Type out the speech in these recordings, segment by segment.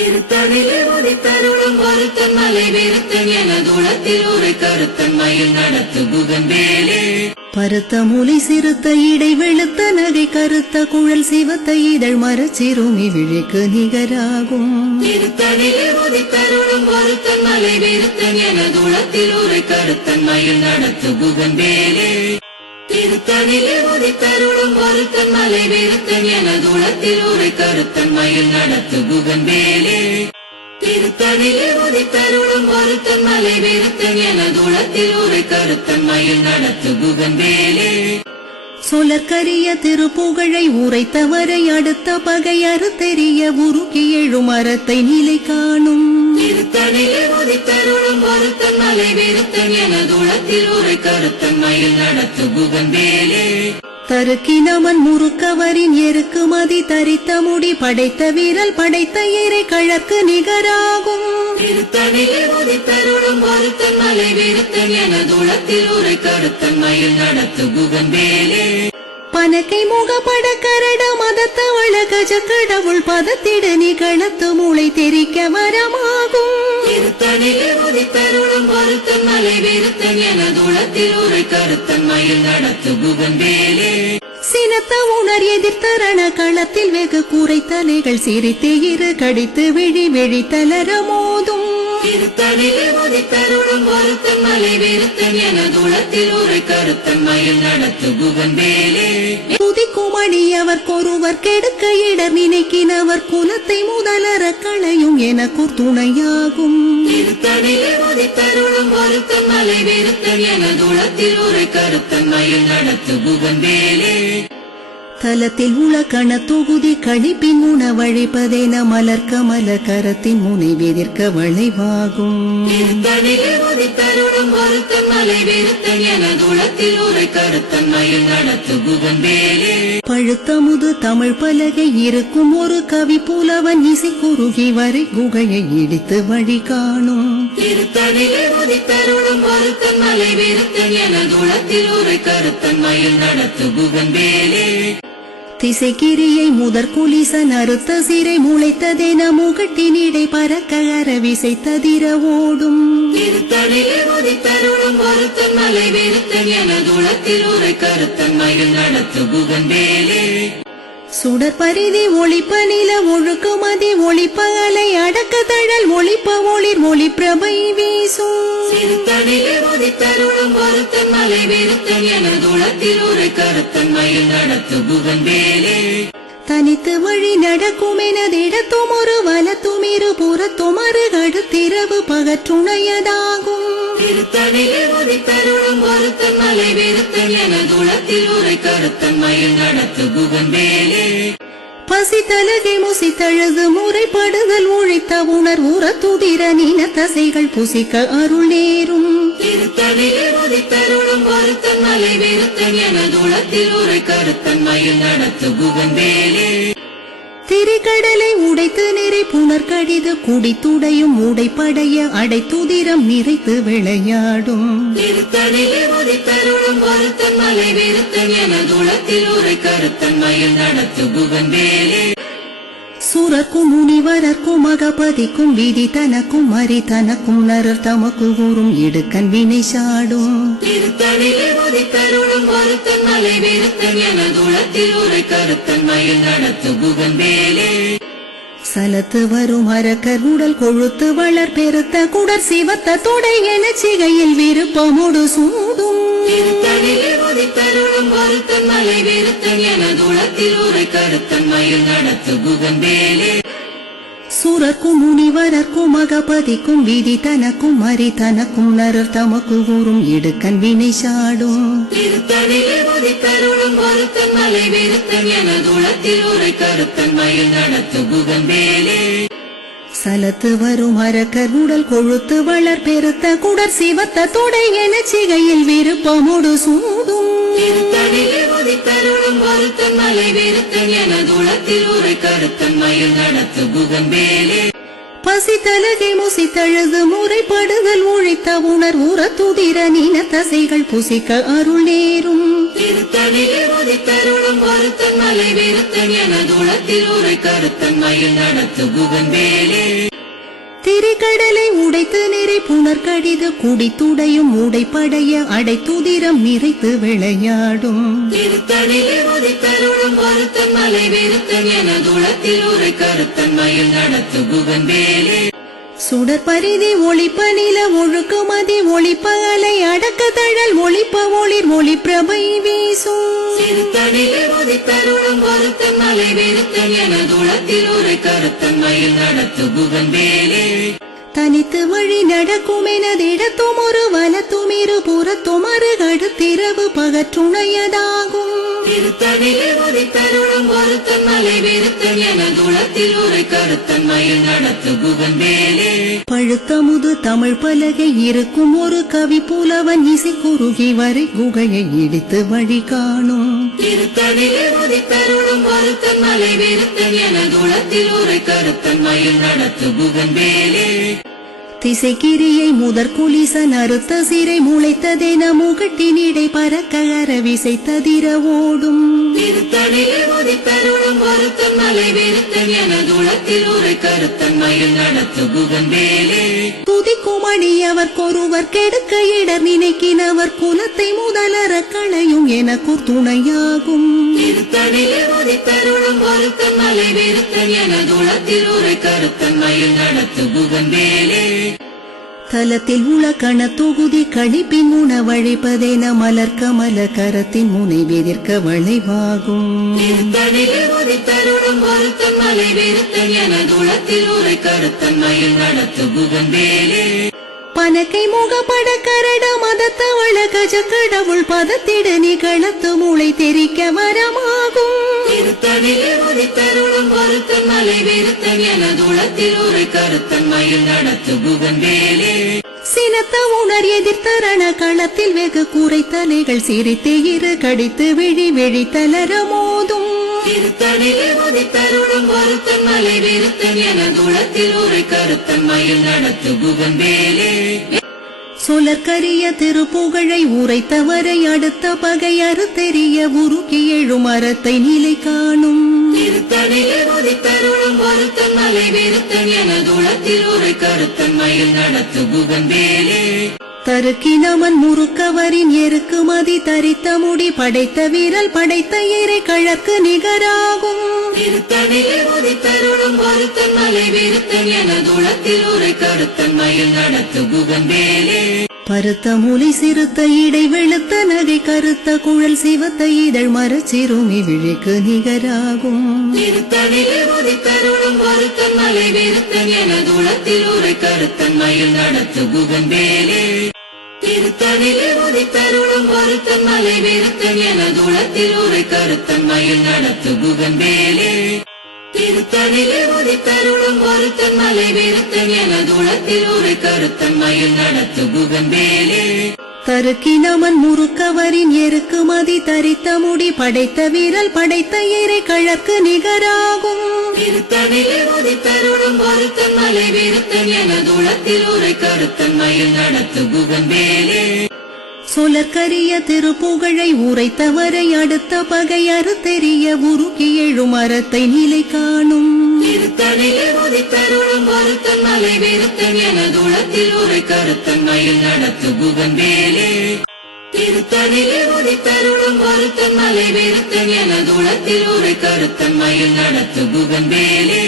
திருத்தணிலே உதித்தருளும் ஒருத்தன் மலை வெறுத்தன் எனதுளத்தில் உரை கருத்தன் மயில் நடத்து புகந்தேலே பருத்த மூலை சிறுத்த இடை வெளுத்த நகை கருத்த குழல் சிவத்த இதழ் மரச்சிறுமி விழிக்கு நிகராகும் திருத்தணிலே உதித்தருளும் ஒருத்தன் மலை வெறுத்தன் எனதுளத்தில் உரை கருத்தன் மயில் நடத்து புகந்தேலே திருத்தணிலே உதித்தருளும் ஒருத்தன் மலை வெறுத்தன் எனதுளத்தில் உரை கருத்தன் மயில் நடத்து புகந்தேலே திருத்தணிலே உதித்தருளும் ஒருத்தன் மலை வெறுத்தன் எனதுளத்தில் உரை கருத்தன் மயில் நடத்து புகந்தேலே சொலற்கரிய திருப்புகழை உரைத்தவரை அடுத்த பகை அறுத்தெறிய உருக்கி எழும் மரத்தை நிலை காணும் திருத்தணிலே உதித்தருளும் ஒருத்தன் மலை வெறுத்தன் எனதுளத்தில் உரை கருத்தன் மயில் நடத்து புகந்தேலே தருக்கினவன் முறுக்கவரின் எருக்கு மதி தரித்த முடி படைத்த வீரல் படைத்த இறை கழற்கு நிகராகும் திருத்தணிலே உதித்தருளும் ஒருத்தன் மலை வெறுத்தன் எனதுளத்தில் உரை கருத்தன் மயில் நடத்து புகந்தேலே பனக்கை முகப்பட கரட மதத்தவள கஜ கடவுள் பதத்திடு நிகழத்து மூளை தெரிக்க வரமாகும் திருத்தணிலே உதித்தருளும் ஒருத்தன் மலை வெறுத்தன் எனதுளத்தில் உரை கருத்தன் மயில் நடத்து புகந்தேலே சினத்த உணர் எதிர்த்தரண களத்தில் வெகு குறைத்தலைகள் சிரித்து இரு கடித்து விழி விழி தளர மோதும் திருத்தணிலே உதித்தருளும் ஒருத்தன் மலை வெறுத்தன் எனதுளத்தில் உரை கருத்தன் மயில் நடத்து புகந்தேலே துதிக்குமணி அவர் கொருவர் கெடுக்க இடர் நினைக்கினவர் குலத்தை முதலற களையும் எனக்கு துணையாகும் திருத்தணிலே உதித்தருளும் ஒருத்தன் மலை வெறுத்தன் எனதுளத்தில் உரை கருத்தன் மயில் நடத்து புகந்தேலே தலத்தில் உள கண தொகுதி கழிப்பின் உணவழிப்பதென மலர்க்க மலர் கரத்தின் முனை வெதிர்க்க வளைவாகும் திருத்தணிலே உதித்தருளும் ஒருத்தன் மலை வெறுத்தன் எனதுளத்தில் உரை கருத்தன் மயில் நடத்து புகந்தேலே பழுத்தமுது தமிழ் பலகை இருக்கும் ஒரு கவி புலவன் இசை குறுகி வரை குகையை இடித்து வழி காணும் திருத்தணிலே உதித்தருளும் ஒருத்தன் மலை வெறுத்தன் எனதுளத்தில் உரை கருத்தன் மயில் நடத்து புகந்தேலே திசைக்கிரியை முதற் குலிசன் அறுத்த சிறை முளைத்ததென முகட்டினிடை பறக்க அரவிசை ததிர ஓடும் திருத்தணிலே உதித்தருளும் ஒருத்தன் மலை வெறுத்தன் எனதுளத்தில் உரை கருத்தன் மயில் நடத்து புகந்தேலே சுடர் பரிதி ஒளிப்ப நில ஒழுக்குமதி ஒளிப்ப அலை அடக்க தழல் ஒளிப்ப ஒளிர் ஒளி பிரபை வீசும் திருத்தணிலே உதித்தருளும் ஒருத்தன் மலை வெறுத்தன் எனதுளத்தில் உரை கருத்தன் மயில் நடத்து புகந்தேலே தனித்து வழி நடக்கும் எனதிடத்தும் ஒரு வலத்தும் இரு புறத்தும் அருகடுத்திரவு பகற்றுணையதாகும் திருத்தணிலே உதித்தருளும் ஒருத்தன் மலை வெறுத்தன் எனதுளத்தில் உரை கருத்தன் மயில் நடத்து புகந்தேலே பசித்தலகை முசித்தழுது முறைப்படுதல் உழைத்த உணர் உற துதிர நீன தசைகள் புசிக்க அருள் நேரும் திருத்தணிலே உதித்தருளும் ஒருத்தன் மலை வெறுத்தன் எனதுளத்தில் உரை கருத்தன் மயில் நடத்து புகந்தேலே திரிகடலை உடைத்து நிறை புனர் கடிது குடித்துடையும் உடைப்படைய அடைத்துதிரம் நிறைத்து விளையாடும் திருத்தணிலே உதித்தருளும் ஒருத்தன் மலை வெறுத்தன் எனதுளத்தில் உரை கருத்தன் மயில் நடத்து புகந்தேலே சுரர்க்கும் முனிவரர்க்கும் மகபதிக்கும் விதி தனக்கும் மறி தனக்கும் நரர் தமக்கு கூறும் இடுக்கன் வினை சாடும் திருத்தணிலே உதித்தருளும் ஒருத்தன் மலை வெறுத்தன் எனதுளத்தில் உரை கருத்தன் மயில் நடத்து புகந்தேலே சலத்து வரும் அரக்கர் உடல் கொழுத்து வளர் பெருத்த குடர் சிவத்த தொடை என சிகையில் விருப்பமுடு சூடும் திருத்தணிலே உதித்தருளும் ஒருத்தன் மலை வெறுத்தன் எனதுளத்தில் உரை கருத்தன் மயில் நடத்து புகந்தேலே சுரர்க்கும் முனிவரர்க்கும் மகபதிக்கும் விதி தனக்கும் மறி தனக்கும் நரர் தமக்கு கூறும் இடுக்கன் வினை சாடும் திருத்தணிலே உதித்தருளும் ஒருத்தன் மலை வெறுத்தன் எனதுளத்தில் உரை கருத்தன் மயில் நடத்து புகந்தேலே சலத்து வரும் அரக்கர் உடல் கொழுத்து வளர் பெருத்த குடர் சிவத்த தொடை என சிகையில் விருப்பமுடு சூடும் திருத்தணிலே உதித்தருளும் ஒருத்தன் மலை வெறுத்தன் எனதுளத்தில் உரை கருத்தன் மயில் நடத்து புகந்தேலே பசித்தலகை முசித்தழுது முறைப்படுதல் உழைத்த உணர் உற துதிர நீன தசைகள் புசிக்க அருள் நேரும் திருத்தணிலே உதித்தருளும் ஒருத்தன் மலை விருத்தன் எனதுளத்தில் உரை கருத்தன் மயில் நடத்து குகன் வேலே திரிகடலை உடைத்து நிறை புனர் கடிது குடித்துடையும் உடைப்படைய அடைத்துதிரம் நிறைத்து விளையாடும் திருத்தணிலே உதித்தருளும் ஒருத்தன் மலை விருத்தன் எனதுளத்தில் உரை கருத்தன் மயில் நடத்து குகன் வேலே சுடற்பரிதி ஒளிப்ப நில ஒழுக்குமதி ஒளிப்ப அலை அடக்க தழல் ஒளிப்ப ஒளிர் ஒளி பிரபை வீசும் திருத்தணிலே உதித்தருளும் ஒருத்தன் மலை விருத்தன் எனதுளத்தில் உரை கருத்தன் மயில் நடத்து குகன் வேலே தனித்து வழி நடக்கும் எனதிடத்தும் ஒரு வலத்தும் இரு புறத்தும் அருகடுத்திரவு பகற்றுணையதாகும் திருத்தணிலே உதித்தருளும் ஒருத்தன் மலை விருத்தன் எனதுளத்தில் உரை கருத்தன் மயில் நடத்து குகன் வேலே பழுத்தமுது தமிழ் பலகை இருக்கும் ஒரு கவி புலவன் இசை குறுகி வரை குகையை இடித்து வழி காணும் திருத்தணிலே உதித்தருளும் ஒருத்தன் மலை விருத்தன் எனதுளத்தில் உரை கருத்தன் மயில் நடத்து குகன் வேலே திசைக்கிரியை முதற் குலிசன் அறுத்த சிறை முளைத்ததென முகட்டினிடை பறக்க அரவிசை ததிர ஓடும் திருத்தணிலே உதித்தருளும் ஒருத்தன் மலை விருத்தன் எனதுளத்தில் உரை கருத்தன் மயில் நடத்து குகன் வேலே துதிக்கும் அடியவர்க்கொருவர் கெடுக்க இடர் நினைக்கினவர் குலத்தை முதலற களையும் எனக்கு துணையாகும் திருத்தணிலே உதித்தருளும் ஒருத்தன் மலை விருத்தன் எனதுளத்தில் உரை கருத்தன் மயில் நடத்து குகன் வேலே தலத்தில் உள்ள கண தொகுதி கழிப்பின் உணவழிப்பதென மலர் கமல கரத்தின் முனை வெதிர்க்க வளைவாகும் திருத்தணிலே உதித்தருளும் ஒருத்தன் மலை விருத்தன் எனதுளத்தில் உரை கருத்தன் மயில் நடத்து குகன் வேலே பனக்கை முகப்பட கரட மதத்தவள கஜ கடவுள் பதத்திட நிகழத்து மூளை தெரிக்க வரமாகும் திருத்தணிலே உதித்தருளும் ஒருத்தன் மலை விருத்தன் எனதுளத்தில் உரை கருத்தன் மயில் நடத்து குகன் வேலே சினத்த உணர் எதிர்த்தரண களத்தில் வெகு குறைத்தலைகள் சிரித்து இரு கடித்து விழி விழி தளர மோதும் திருத்தணிலே உதித்தருளும் ஒருத்தன் மலை விருத்தன் எனதுளத்தில் உரை கருத்தன் மயில் நடத்து குகன் வேலே சொலற்கரிய திருப்புகழை உரைத்தவரை அடுத்த பகை அறுத்தெறிய உருக்கி எழும் அறத்தை நிலை காணும் திருத்தணிலே உதித்தருளும் ஒருத்தன் மலை விருத்தன் எனதுளத்தில் உரை கருத்தன் மயில் நடத்து குகன் வேலே தருக்கினமன் முறுக்கவரின் எருக்கு மதி தரித்த முடி படைத்த வீரல் படைத்த இறை கழற்கு நிகராகும் திருத்தணிலே உதித்தருளும் ஒருத்தன் மலை விருத்தன் எனதுளத்தில் உரை கருத்தன் மயில் நடத்து குகன் வேலே பருத்த மூலை சிறுத்த இடை வெளுத்த நகை கருத்த குழல் சிவத்த இதழ் மரச்சிறுமி விழிக்கு நிகராகும் திருத்தணிலே உதித்தருளும் ஒருத்தன் மலை விருத்தன் எனதுளத்தில் உரை கருத்தன் மயில் நடத்து குகன் வேலே திருத்தணிலே உதித்தருளும் ஒருத்தன் மலை விருத்தன் எனதுளத்தில் உரை கருத்தன் மயில் நடத்து குகன் வேலே திருத்தணிலே உதித்தருளும் ஒருத்தன் மலை விருத்தன் எனதுளத்தில் உரை கருத்தன் மயில் நடத்து குகன் வேலே தருக்கினமன் முறுக்கவரின் எருக்கு மதி தரித்த முடி படைத்த வீரல் படைத்த இறை கழற்கு நிகராகும் திருத்தணிலே உதித்தருளும் ஒருத்தன் மலை விருத்தன் எனதுளத்தில் உரை கருத்தன் மயில் நடத்து குகன் வேலே சொலற்கரிய திருப்புகழை உரைத்தவரை அடுத்த பகை அறுத்தெறிய உருக்கி எழும் அறத்தை நிலை காணும் திருத்தணிலே உதித்தருளும் ஒருத்தன் மலை விருத்தன் எனதுளத்தில் உரை கருத்தன் மயில் நடத்து குகன் வேலே திருத்தணிலே உதித்தருளும் ஒருத்தன் மலை விருத்தன் எனதுளத்தில் உரை கருத்தன் மயில் நடத்து குகன் வேலே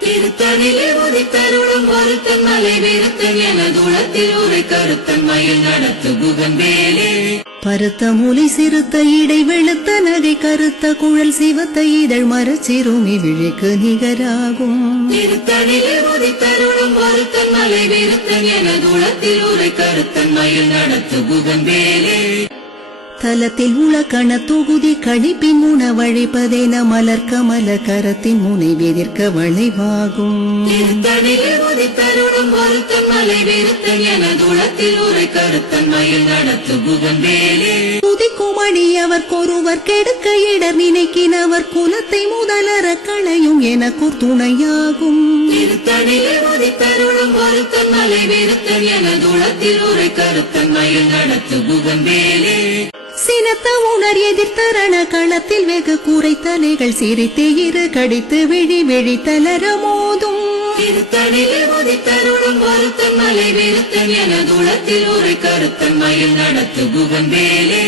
திருத்தணிலே உதித்தருளும் ஒருத்தன் மலை விருத்தன் எனதுளத்தில் உரை கருத்தன் மயில் நடத்து குகன் வேலே பருத்த மூலை சிறுத்த இடை வெளுத்த நகை கருத்த குழல் சிவத்த இதழ் மரச்சிறுமி விழிக்கு நிகராகும் திருத்தணிலே உதித்தருளும் ஒருத்தன் மலை விருத்தன் எனதுளத்தில் உரை கருத்தன் மயில் நடத்து குகன் வேலே தலத்தில் உள்ள கண தொகுதி கழிப்பின் உணவழிப்பதென மலர் கமல கரத்தின் முனை வெதிர்க்க வளைவாகும் திருத்தணிலே உதித்தருளும் ஒருத்தன் மலை விருத்தன் எனதுளத்தில் உரை கருத்தன் மயில் நடத்து குகன் வேலே துதிக்கும் அடியவர்க்கொருவர் கெடுக்க இடர் நினைக்கினவர் குலத்தை முதலற களையும் எனக்கு துணையாகும் திருத்தணிலே உதித்தருளும் ஒருத்தன் மலை வெறுத்தன் எனதுளத்தில் உரை கருத்தன் மயில் நடத்து புகந்தேலே சினத்த உணர் எதிர்த்தரண களத்தில் வெகு கூரை தலைகள் சிரித்து இரு கடித்து விழி விழி தளர மோதும் திருத்தணிலே உதித்தருளும் ஒருத்தன் மலை வெறுத்தன் எனதுளத்தில் உரை கருத்தன் மயில் நடத்து புகந்தேலே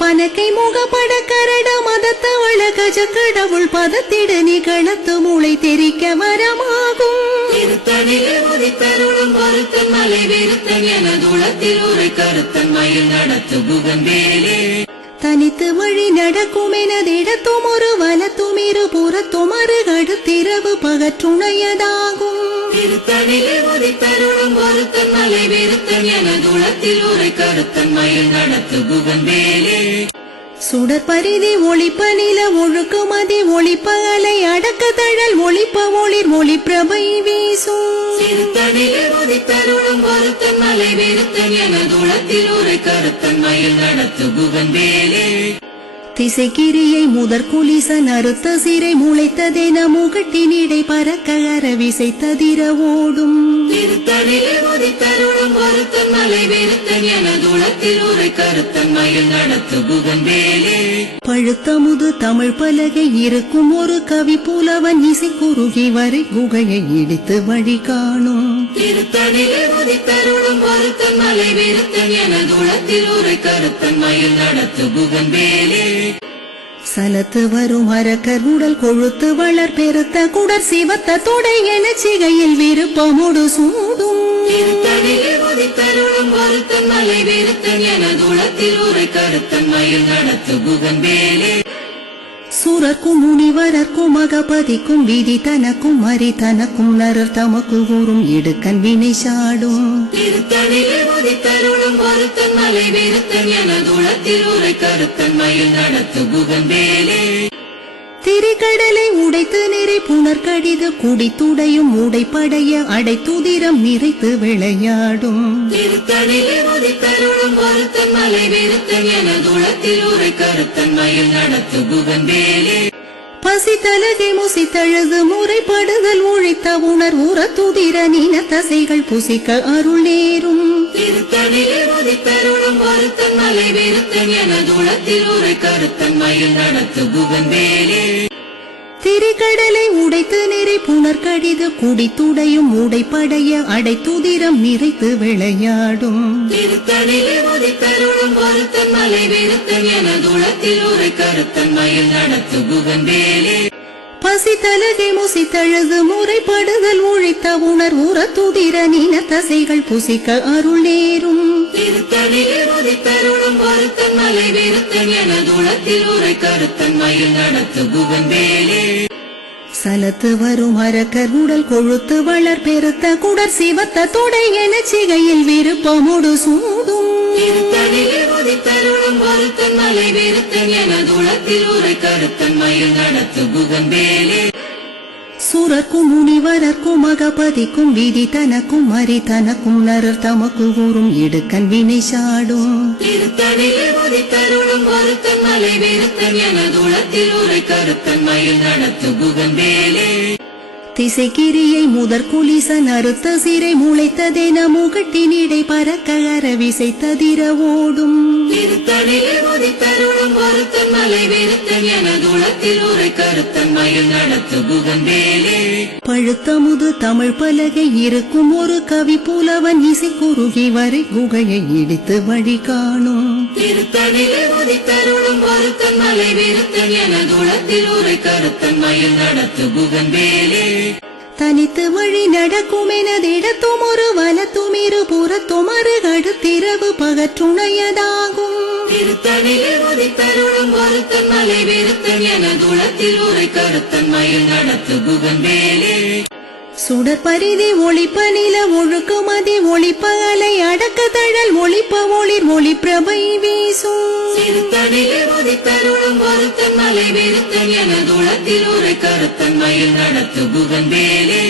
பனக்கை முகப்பட கரட மதத்தவள கஜ கடவுள் பதத்திட நிகழத்து மூளை தெரிக்க வரமாகும் திருத்தணிலே உதித்தருளும் ஒருத்தன் மலை வெறுத்தன் எனதுளத்தில் உரை கருத்தன் மயில் நடத்து புகந்தேலே தனித்து வழி நடக்கும் எனதிடத்தும் ஒரு வலத்தும் இரு புறத்தும் அருகடுத்திரவு பகற்றுணையதாகும் திருத்தணிலே உதித்தருளும் ஒருத்தன் மலை வெறுத்தன் எனதுளத்தில் உரை கருத்தன் மயில் நடத்து புகந்தேலே சுடற்பரிதி ஒளிப்ப நில ஒழுக்கு மதி ஒளிப்ப அலை அடக்க தழல் ஒளிப்ப ஒளிர் ஒளி பிரபை வீசும் திருத்தணிலே உதித்தருளும் ஒருத்தன் மலை வெறுத்தன் எனதுளத்தில் உரை கருத்தன் மயில் நடத்து புகந்தேலே திசைக்கிரியை முதற் குலிசன் அறுத்த சிறை முளைத்ததென முகட்டினிடை பறக்க அரவிசை ததிர ஓடும் திருத்தணிலே உதித்தருளும் ஒருத்தன் மலை வெறுத்தன் எனதுளத்தில் உரை கருத்தன் மயில் நடத்து புகந்தேலே பழுத்தமுது தமிழ் பலகை இருக்கும் ஒரு கவி புலவன் இசை குறுகி வரை குகையை இடித்து வழி காணும் திருத்தணிலே உதித்தருளும் ஒருத்தன் மலை வெறுத்தன் எனதுளத்தில் உரை கருத்தன் மயில் நடத்து புகந்தேலே சலத்து வரும் அரக்கர் உடல் கொழுத்து வளர் பெருத்த குடர் சிவத்த தொடை என சிகையில் விருப்பமுடு சூடும் திருத்தணிலே உதித்தருளும் ஒருத்தன் மலை வெறுத்தன் எனதுளத்தில் உரை கருத்தன் மயில் நடத்து புகந்தேலே சூரர்க்கும் முனிவரர்க்கும் மகபதிக்கும் விதி தனக்கும் மறி தனக்கும் நரர் தமக்கு கூறும் இடுக்கன் வினை சாடும் திருத்தணிலே உதித்தருளும் ஒருத்தன் மலை வெறுத்தன் எனதுளத்தில் உரை கருத்தன் மயில் நடத்து புகந்தேலே திரிகடலை உடைத்து நிறை புனர் கடிது குடித்துடையும் உடைப்படைய அடைத்துதிரம் நிறைத்து விளையாடும் திருத்தணிலே உதித்தருளும் ஒருத்தன் மலை வெறுத்தன் எனதுளத்தில் உரை கருத்தன் மயில் நடத்து புகந்தேலே பசி தலகை முசி தழுது முறைப்படுதல் உழைத்த உணர் உற துதிர நீன தசைகள் புசிக்க அருள் நேரும் திருத்தணிலே உதித்தருளும் ஒருத்தன் மலை வெறுத்தன் எனதுளத்தில் உரை கருத்தன் மயில் நடத்து புகந்தேலே திரிகடலை உடைத்து நிறை புனர் கடிது குடித்துடையும் உடைப்படைய அடைத்துதிரம் நிறைத்து விளையாடும் திருத்தணிலே உதித்தருளும் ஒருத்தன் மலை வெறுத்தன் எனதுளத்தில் உரை கருத்தன் மயில் நடத்து புகந்தேலே பசி தலகை முசி தழுது முறைப்படுதல் உழைத்த உணர் உற துதிர நீன தசைகள் புசிக்க அருள் நேரும் திருத்தணிலே உதித்தருளும் ஒருத்தன் மலை வெறுத்தன் எனதுளத்தில் உரை கருத்தன் மயில் நடத்து புகந்தேலே சலத்து வரும் அரக்கர் உடல் கொழுத்து வளர் பெருத்த குடர் சிவத்த தொடை என சிகையில் விருப்பமுடு சூடும் திருத்தணிலே உதித்தருளும் ஒருத்தன் மலை வெறுத்தன் எனதுளத்தில் உரை கருத்தன் மயில் நடத்து புகந்தேலே சூரர்க்கும் முனிவரர்க்கும் மகபதிக்கும் விதி தனக்கும் மறி தனக்கும் நரர் தமக்கு கூறும் இடுக்கன் வினை சாடும் திருத்தணிலே உதித்தருளும் ஒருத்தன் மலை வெறுத்தன் எனதுளத்தில் உரை கருத்தன் மயில் நடத்து புகந்தேலே திசைக்கிரியை முதற் குலிசன் அறுத்த சிறை முளைத்ததென முகட்டினிடை பறக்க அரவிசை ததிர ஓடும் திருத்தணிலே உதித்தருளும் ஒருத்தன் மலை வெறுத்தன் எனதுளத்தில் உரை கருத்தன் மயில் நடத்து புகந்தேலே பழுத்தமுது தமிழ் பலகை இருக்கும் ஒரு கவி புலவன் இசை குறுகி வரை குகையை இடித்து வழி காணும் திருத்தணிலே உதித்தருளும் ஒருத்தன் மலை வெறுத்தன் எனதுளத்தில் உரை கருத்தன் மயில் நடத்து புகந்தேலே தனித்து வழி நடக்கும் எனதிடத்தும் ஒரு வலத்தும் இரு புறத்தும் அருகடுத்திரவு பகற்றுணையதாகும் திருத்தணிலே உதித்தருளும் ஒருத்தன் மலை வெறுத்தன் எனதுளத்தில் உரை கருத்தன் மயில் நடத்து புகந்தேலே சுடற்பரிதி ஒளிப்ப நில ஒழுக்கு மதி ஒளிப்ப அலை அடக்க தழல் ஒளிப்ப ஒளிர் ஒளி பிரபை வீசும் திருத்தணிலே உதித்தருளும் ஒருத்தன் மலை வெறுத்தன் எனதுளத்தில் உரை கருத்தன் மயில் நடத்து புகந்தேலே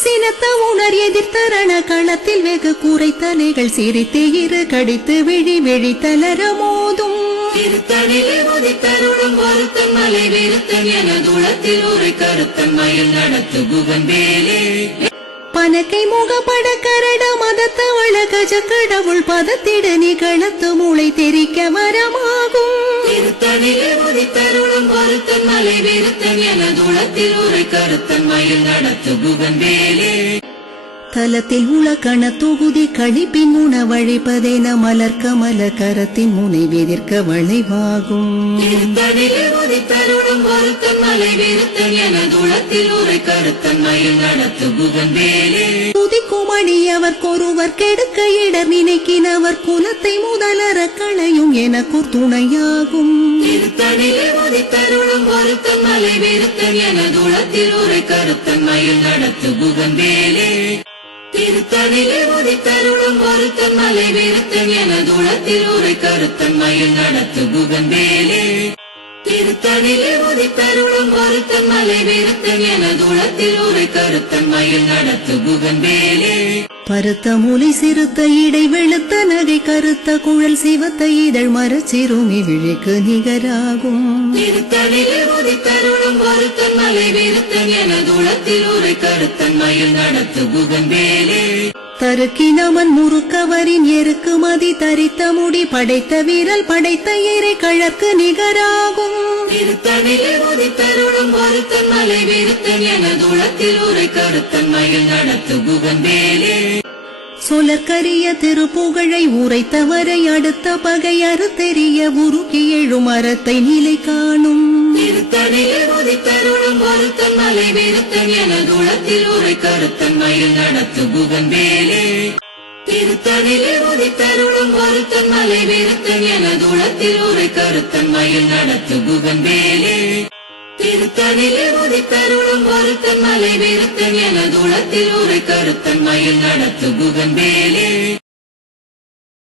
சினத்த உணர் எதிர்த்தரண களத்தில் வெகு கூரை தலைகள் சிரித்து இரு கடித்து விழி விழி தளர மோதும் திருத்தணிலே உதித்தருளும் ஒருத்தன் மலை விருத்தன் எனதுளத்தில் உரை கருத்தன் மயில் நடத்து குகன் வேலே பனக்கை முகப்பட கரட மதத்தவள கஜ கடவுள் பதத்திட நிகழத்து மூளை தெரிக்க வரமாகும் திருத்தணிலே உதித்தருளும் ஒருத்தன் மலை விருத்தன் எனதுளத்தில் உரை கருத்தன் மயில் நடத்து குகன் வேலே தலத்தில் உலக்கண தொகுதி கழிப்பின் உணவழிப்பதென மலர்க்க மலர் கரத்தின் முனை வெதிர்க்க வளைவாகும் திருத்தணிலே உதித்தருளும் ஒருத்தன் மலை விருத்தன் எனதுளத்தில் உரை கருத்தன் மயில் நடத்து குகன் வேலே துதிக்கும் அடியவர்க்கொருவர் கெடுக்க இடர் நினைக்கினவர் குலத்தை முதலற களையும் எனக்கூர் துணையாகும் திருத்தணிலே உதித்தருளும் ஒருத்தன் மலை விருத்தன் எனதுளத்தில் உரை கருத்தன் மயில் நடத்து குகன் வேலே திருத்தணிலே உதித்தருளும் ஒருத்தன் மலை விருத்தன் எனதுளத்தில் உரை கருத்தன் மயில் நடத்து குகன் வேலே திருத்தணிலே உதித்தருளும் ஒருத்தன் மலை விருத்தன் எனதுளத்தில் உரை கருத்தன் மயில் நடத்து குகன் வேலே பருத்த மூலை சிறுத்த இடை வெளுத்த நகை கருத்த குழல் சிவத்த இதழ் மரச்சிறுமி விழிக்கு நிகராகும் திருத்தணிலே உதித்தருளும் ஒருத்தன் மலை விருத்தன் எனதுளத்தில் உரை கருத்தன் மயில் நடத்து குகன் வேலே தருக்கினவன் முறுக்கவரின் எருக்கு மதி தரித்த முடி படைத்த வீரல் படைத்த இறை கழற்கு நிகராகும் திருத்தணிலே உதித்தருளும் ஒருத்தன் மலை விருத்தன் எனதுளத்தில் உரை கருத்தன் மயில் நடத்து குகன் வேலே சொலற்கரிய திருப்புகழை உரைத்தவரை அடுத்த பகை அறுத்தெறிய உருக்கி எழும் அறத்தை நிலை காணும் திருத்தணிலே உதித்தருளும் ஒருத்தன் மலை விருத்தன் எனதுளத்தில் உரை கருத்தன் மயில் நடத்து குகன் வேலே திருத்தணிலே உதித்தருளும் ஒருத்தன் மலை விருத்தன் எனதுளத்தில் உரை கருத்தன் மயில் நடத்து குகன் வேலே திருத்தணிலே உதித்தருளும் ஒருத்தன் மலை விருத்தன் எனதுளத்தில் உரை கருத்தன் மயில் நடத்து குகன் வேலே